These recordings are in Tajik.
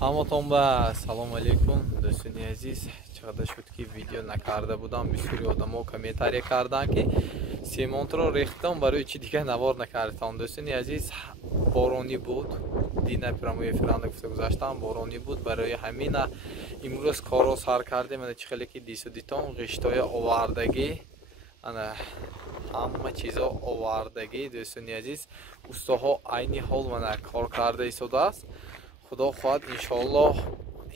ҳаматон ба салом алейкум дӯстони азиз. Чақадр шуд ки видео накарда будам. Бисёри одамо комментария карданд ки семонтро рехтам барои чи дигар навор накардам. Дӯстони азиз, боронӣ буд, дина прямои эфиранда гуфта гузаштам, боронӣ буд, барои ҳамина имрӯз корро сар кардем. Ана чихеле ки дису дитон ғиштои овардагӣ, ана ҳама чизо овардагӣ. Дӯстони азиз, устоҳо айни ҳол мана кор карда истодааст. худо хоҳад иншоаллоҳ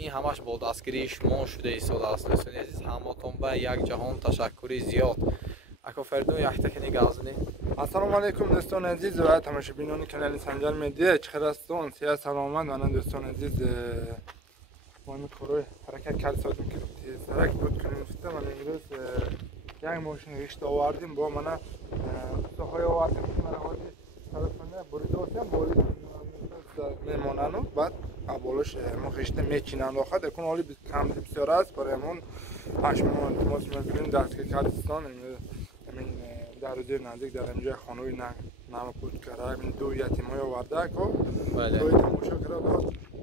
ин ҳамаш бо дастгирии шумо шуда истодааст. дӯстони азиз, ҳаматон ба як ҷаҳон ташаккури зиёд. ако фаридун яхтакини газни. ассалому алейкум дӯстони азиз ва тамошобинони канали Санҷар Медиа. Чиқар ҳастон? Сеҳат саломат. Мана дӯстони азиз мо корои ҳаракат кардем ки сарак буд кунем гуфта мана имрӯз як мошин ғишт овардем бо мана устоҳои овардем ки мана ҳози телефоне буридосем борид мемонану баъд аввалош мо ғишта мечинанд охад якун ҳоли камзи бисёр аст барои ҳамон ҳашмо илтимос мекунем дастгир кардистон ҳамин дар рӯзи наздик дар инҷои хонаи намакут кара ҳамин ду ятимҳои овардако дои тамошо кара бо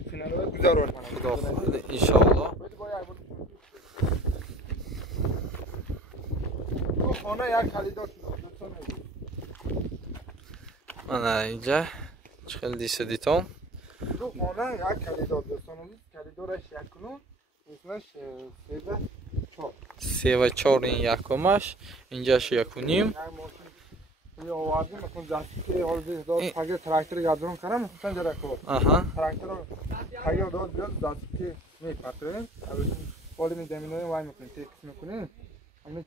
финалро гузарон худо хоҳад иншоаллоҳ. хона як халидор дӯстон мана инҷа чихел дису дитон ду хона як халидор дӯстон азиз. Халидораш якунум исмаш сева чор ин якумаш инҷаш якуним овардем акун дастки ҳози дод таги трактор гардон карам хусан жарако трактор таги дод биёд дастки мепатроем оли медаминоем вай мекунем текс мекунем ҳамин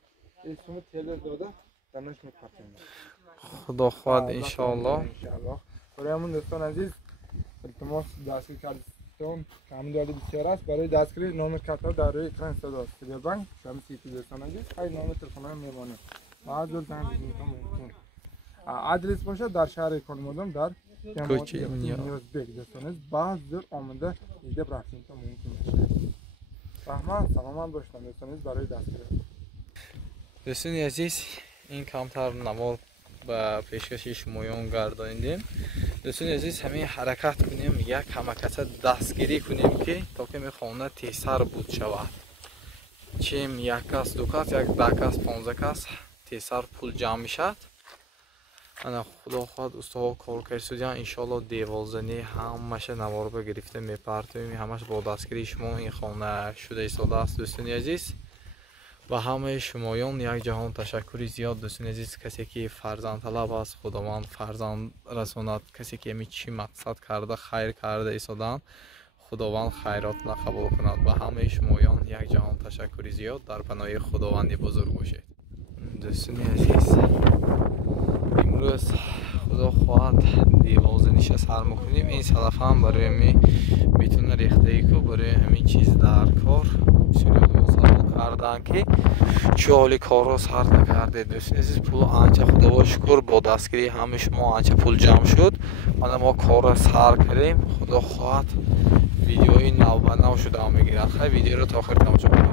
исми теле дода дамаш мепатроем. худо хоҳад иншоаллоҳ. барои ҳамон дӯстон азиз илтимос дастгир кардистон ҳамин доли бисёр аст. барои дастгири номер картро дар рӯи экран истодааст. Сибербанк шамсити дӯстон азиз ҳай номер телефонаро мемонем. маъзур занг бизунтон мумкин. адрес бошад дар шаҳри Конмодон дар кӯчаи Ниёзбек дӯстон азиз. баъз зур омада дида рафтинтон мумкин мешавад. раҳмат, саломат бошед дӯстон азиз барои дастгир. дӯстони азиз, ин камтар навор ба пешкаши шумоён гардонидем. дӯстони азиз, ҳамин ҳаракат кунем, як ҳамакаса дастгирӣ кунем ки то ки мехона тезтар буд шавад. чем як кас ду кас як 10 кас 15 кас тезтар пул ҷамъ мешад. ана худо хоҳад устоҳо кор кард иншоаллоҳ деволзанӣ ҳамаша наворба гирифта мепартоем. ҳамаш бо дастгирии шумо ин хона шуда истодааст. дӯстони азиз, ба ҳамаи шумоён як ҷаҳон ташаккури зиёд. дӯстони азиз, касе ки фарзандталаб аст, худованд фарзанд расонад. касе ки ҳамин чӣ мақсад карда хайр карда истодаанд, худованд хайротна қабул кунад. ба ҳамаи шумоён як ҷаҳон ташаккури зиёд. дар паноҳи худованди бузург бошед. дӯстони азиз, имрӯз худо хоҳад деволзаниша сар мекунем. ин садафаам барои ҳамин бетуни рехтаи ку барои ҳамин чиз дар кор бисёри одамон савол карданд ки чӣ ҳоли корро сар накардед. дӯстони азиз, пул анча худоро шукр бо дастгирии ҳамаи шумо анча пул ҷамъ шуд. мана мо корро сар кардем. худо хоҳад видеои нав ба нав шуда мегирад. хай видеоро то охир тамошо кунед.